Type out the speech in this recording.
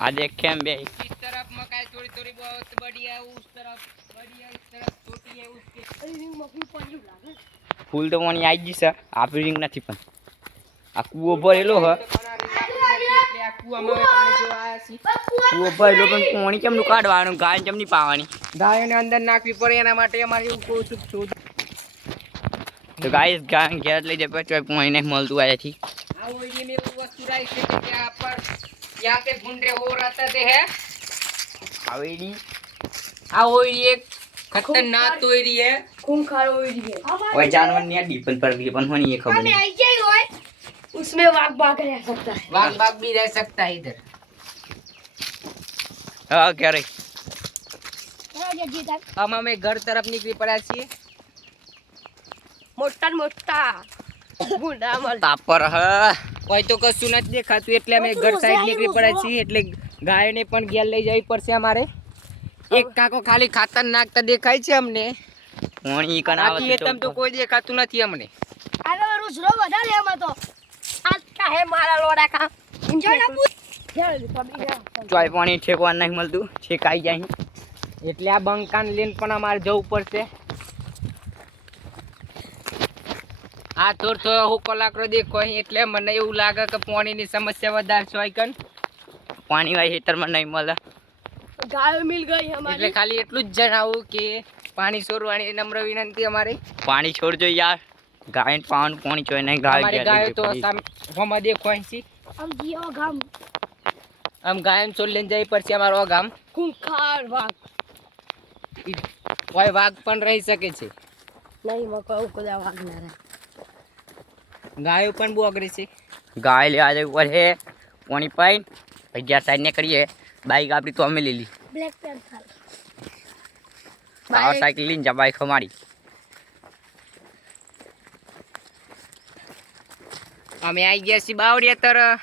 आ देख के हम बे इस तरफ मकाई थोड़ी थोड़ी बहुत बड़ी है, उस तरफ बड़ी है, इस तरफ छोटी है, उसके फूल तो पानी आई जी सर आप रिंग નથી પણ આ કૂવો ભરેલો હ કૂવો ભરેલો પણ પાણી કેમનું કાઢવાનું ગાય કેમની પાવાની ગાયોને અંદર નાખવી પડે એના માટે અમારે એવું કહું છું તો ગાઈસ ગાય ઘેર લઈ જાય પછી પાણી નહીં મળતું આયાથી આ ઓઈડી में वो वस्तु राई से कि यहाँ पर यहाँ पे भुंडे हो रहते हैं આવેડી आ ओईडी एक खतरनाक ओईडी है, खूंखार ओईडी है। ओए जानवर नहीं डीपन पर डीपन होनी ये खबर नहीं आई जाए ओए उसमें वाघ बाघ रह सकता है, वाघ बाघ भी रह सकता है इधर। हां क्या रे हम हमें घर तरफ निकली पड़ा છીએ मोटा मोटा बूढ़ा मल તાપર હ કોઈ તો કશું નથી દેખાતું એટલે અમે ઘર સાઈડ નીકળી પડ્યા છીએ એટલે ગાયને પણ ઘેર લઈ જવી પડશે અમારે। એક કાકો ખાલી ખાતર નાખતા દેખાય છે અમને, પાણી કણાવત બાકી એ તમ તો કોઈ દેખાતું નથી અમને। આનો રૂસરો વધારે એમાં તો આ કાહે મારા લોડા કા જો ના ચોય પાણી ઠેકવા નહીં મળતું ઠેકાઈ જાય એટલે આ બંકાન લઈને પણ અમારે જવું પડશે। આ થોડો હું કલાકરો દેખો એટલે મને એવું લાગે કે પાણીની સમસ્યા વધારે છે આઈકન પાણી વાય હેતરમાં નહીં મળે गाय मिल गई એટલે हमारी। ખાલી એટલું જ જણાવું કે પાણી છોડવાની નમ્ર વિનંતી અમારી। પાણી છોડજો યાર ગાય પાવાનું પાણી ચોય નહીં ગાય અમારી ગાયો તો સામે દેખો અહીંથી हम जियो गाम આમ ગાયન છોડ લઈને જઈ પડશે અમારો ગામ। खूंखार वाघ કોઈ વાઘ પણ રહી શકે છે, नहीं मको को वाघ ना रहे ગાયો પણ બહુ અઘરી છે। ગાય લેવા જવું પડે પાણી પાઈ અગિયાર સાઈડ ને કરીએ બાઈક આપણી તો અમે લઈ લી ब्लैक पैंथर પાવર સાયકલ લઈને જા બાઈક અમારી અમે આવી ગયા છીએ બાવળિયા તરફ।